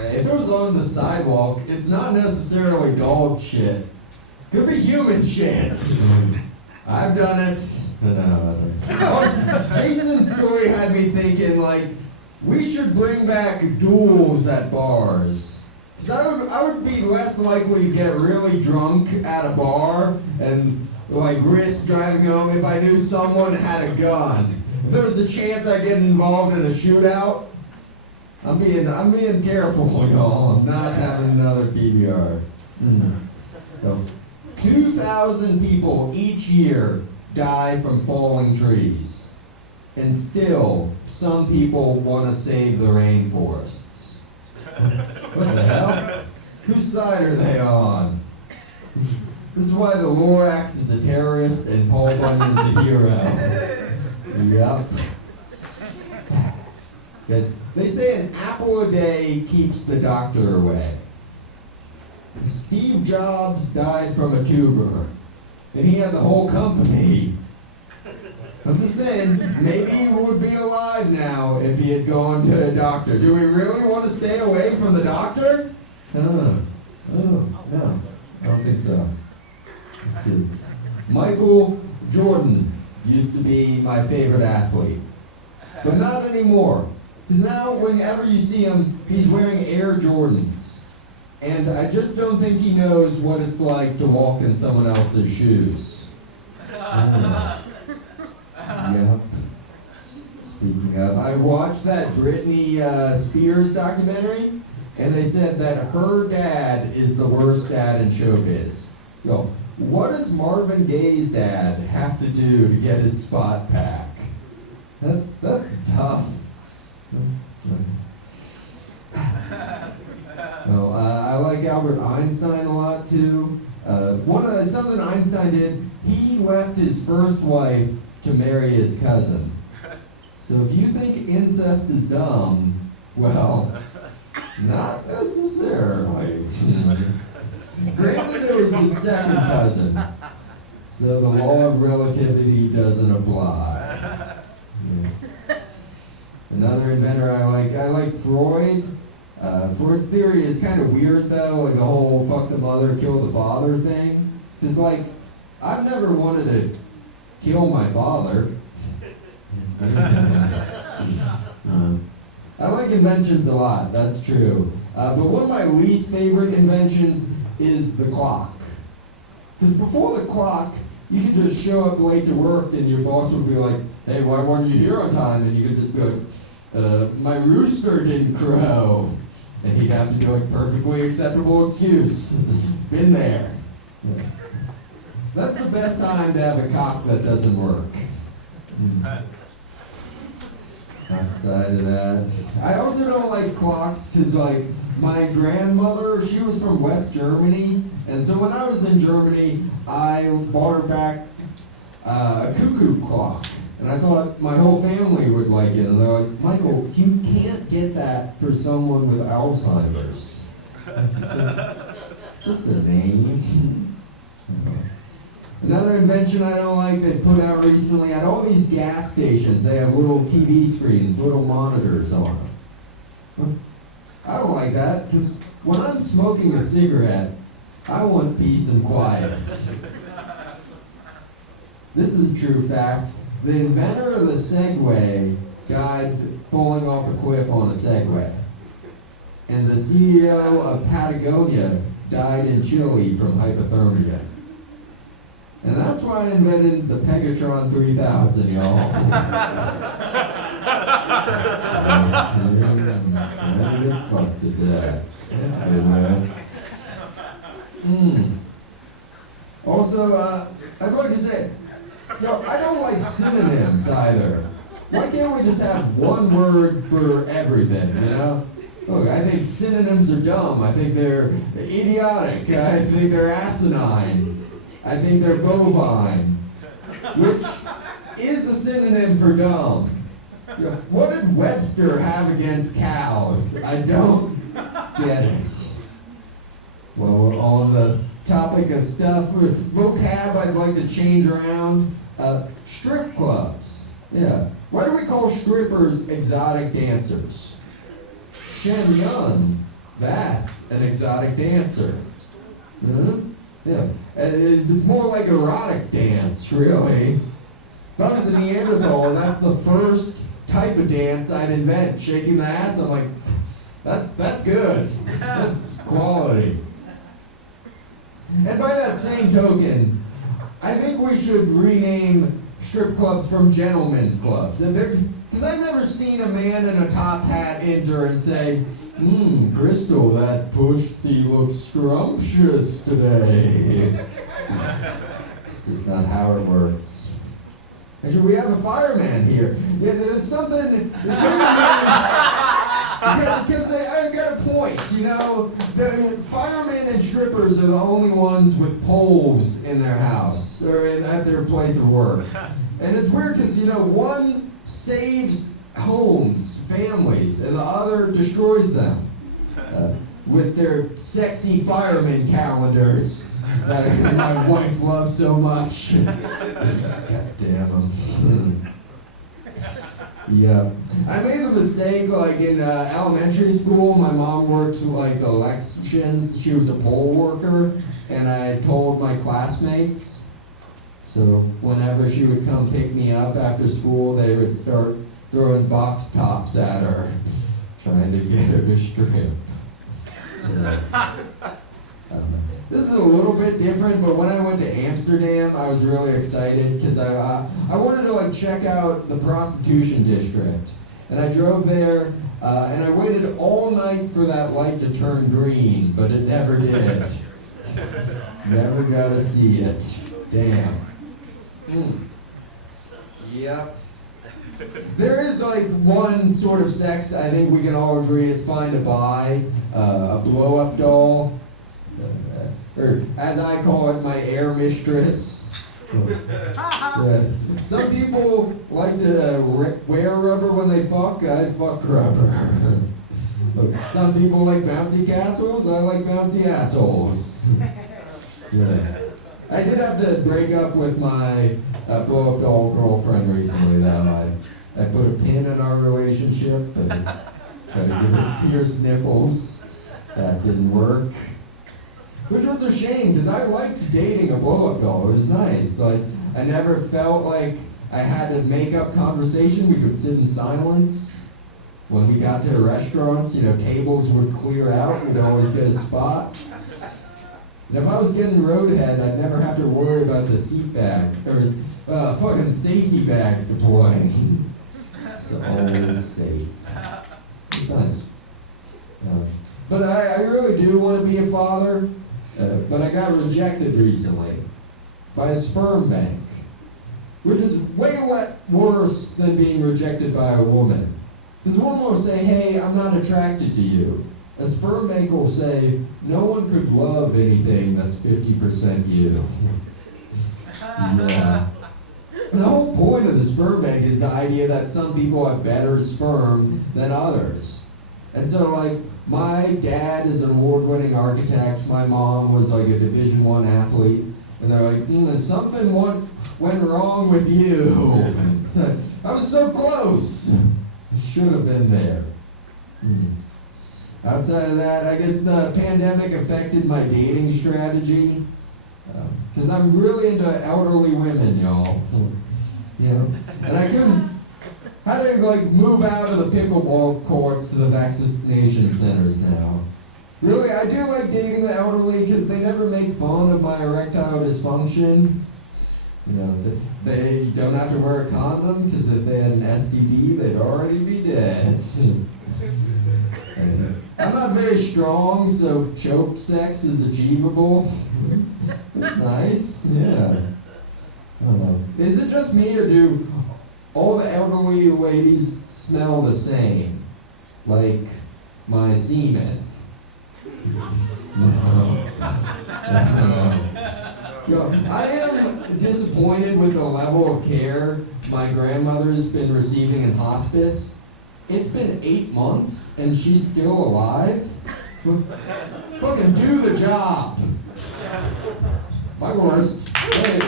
if it was on the sidewalk, it's not necessarily dog shit. Could be human shit. I've done it. Jason's story had me thinking, like, we should bring back duels at bars. Because I would be less likely to get really drunk at a bar and, like, risk driving home if I knew someone had a gun. If there was a chance I'd get involved in a shootout, I'm being careful, y'all. I'm not having another PBR. So, 2,000 people each year die from falling trees. And still, some people want to save the rainforests. What the hell? Whose side are they on? This is why the Lorax is a terrorist and Paul Bunyan's a hero. Yep. Because they say an apple a day keeps the doctor away. Steve Jobs died from a tumor, and he had the whole company. I'm just saying, maybe he would be alive now if he had gone to a doctor. Do we really want to stay away from the doctor? No, I don't think so. Let's see. Michael Jordan used to be my favorite athlete, but not anymore. Because now, whenever you see him, he's wearing Air Jordans. And I just don't think he knows what it's like to walk in someone else's shoes. Yep. Speaking of, I watched that Britney Spears documentary, and they said that her dad is the worst dad in showbiz. Yo, what does Marvin Gaye's dad have to do to get his spot back? That's tough. No, I like Albert Einstein a lot too. Something Einstein did, he left his first wife to marry his cousin. So if you think incest is dumb, well, not necessarily. Granted, it was his second cousin, so the law of relativity doesn't apply. Yeah. Another inventor I like Freud. Freud's theory is kind of weird though, like the whole fuck the mother, kill the father thing. Because like, I've never wanted to kill my father. I like inventions a lot, that's true. But one of my least favorite inventions is the clock. Because before the clock, you could just show up late to work and your boss would be like, hey, why weren't you here on time? And you could just be like, my rooster didn't crow. And he'd have to do a perfectly acceptable excuse. Been there. Yeah. That's the best time to have a cock that doesn't work. Outside of that. I also don't like clocks because like my grandmother, she was from West Germany. And so when I was in Germany, I bought her back a cuckoo clock. And I thought my whole family would like it. And they're like, Michael, you can't get that for someone with Alzheimer's. It's just a name. Another invention I don't like they put out recently, at all these gas stations, they have little TV screens, little monitors on them. I don't like that, because when I'm smoking a cigarette, I want peace and quiet. This is a true fact. The inventor of the Segway died falling off a cliff on a Segway. And the CEO of Patagonia died in Chile from hypothermia. And that's why I invented the Pegatron 3000, y'all. I get fucked to death. That's good, man. Also, I'd like to say, yo, I don't like synonyms either. Why can't we just have one word for everything, you know? Look, I think synonyms are dumb. I think they're idiotic. I think they're asinine. I think they're bovine, which is a synonym for dumb. You know, what did Webster have against cows? I don't get it. Well, on the topic of stuff, vocab I'd like to change around. Strip clubs. Yeah. Why do we call strippers exotic dancers? Shen Yun That's an exotic dancer. Hmm? Yeah. It's more like erotic dance, really. If I was a Neanderthal, that's the first type of dance I'd invent. Shaking the ass, I'm like, that's good. That's quality. And by that same token, I think we should rename strip clubs from gentlemen's clubs. Because I've never seen a man in a top hat enter and say, Crystal, that pussy looks scrumptious today. It's just not how it works. Actually, we have a fireman here. Yeah, there's something, because I got a point, you know? The firemen and strippers are the only ones with poles in their house or at their place of work. And it's weird because, you know, one saves homes, families, and the other destroys them with their sexy fireman calendars that my wife loves so much. God damn them. Yeah. I made the mistake, like in elementary school, my mom worked like elections. She was a poll worker, and I told my classmates. So whenever she would come pick me up after school, they would start throwing box tops at her, trying to get her to strip. I don't know. This is a little bit different, but when I went to Amsterdam, I was really excited because I wanted to like check out the prostitution district, and I drove there, and I waited all night for that light to turn green, but it never did. Never got to see it. Damn. Yep. There is like one sort of sex I think we can all agree it's fine to buy, a blow-up doll. Or as I call it, my air mistress. Yes. Some people like to wear rubber when they fuck. I fuck rubber. Look, some people like bouncy castles. I like bouncy assholes. Yeah. I did have to break up with my blow-up doll girlfriend recently, though. I put a pin in our relationship and tried to give her pierced nipples. That didn't work. Which was a shame, because I liked dating a blow-up doll. It was nice. Like, I never felt like I had to make up conversation. We could sit in silence. When we got to restaurants, you know, tables would clear out. We'd always get a spot. And if I was getting roadhead, I'd never have to worry about the seat bag. There was fucking safety bags deploying. So always safe. It's nice. But I really do want to be a father. But I got rejected recently by a sperm bank, which is way worse than being rejected by a woman. Because a woman will say, hey, I'm not attracted to you. A sperm bank will say, no one could love anything that's 50% you. Yeah. The whole point of the sperm bank is the idea that some people have better sperm than others. And so, like, my dad is an award-winning architect. My mom was like a Division I athlete. And they're like, something went wrong with you. So, I was so close. Should have been there. Outside of that, I guess the pandemic affected my dating strategy. Because I'm really into elderly women, y'all. You know? And I couldn't... How do you like move out of the pickleball courts to the vaccination centers now? Really, I do like dating the elderly because they never make fun of my erectile dysfunction. You know, they don't have to wear a condom because if they had an STD, they'd already be dead. I'm not very strong, so choke sex is achievable. It's nice, yeah. I don't know. Is it just me, or do all the elderly ladies smell the same? Like my semen? No. I am disappointed with the level of care my grandmother's been receiving in hospice. It's been 8 months and she's still alive? Fucking do the job. My worst. Hey.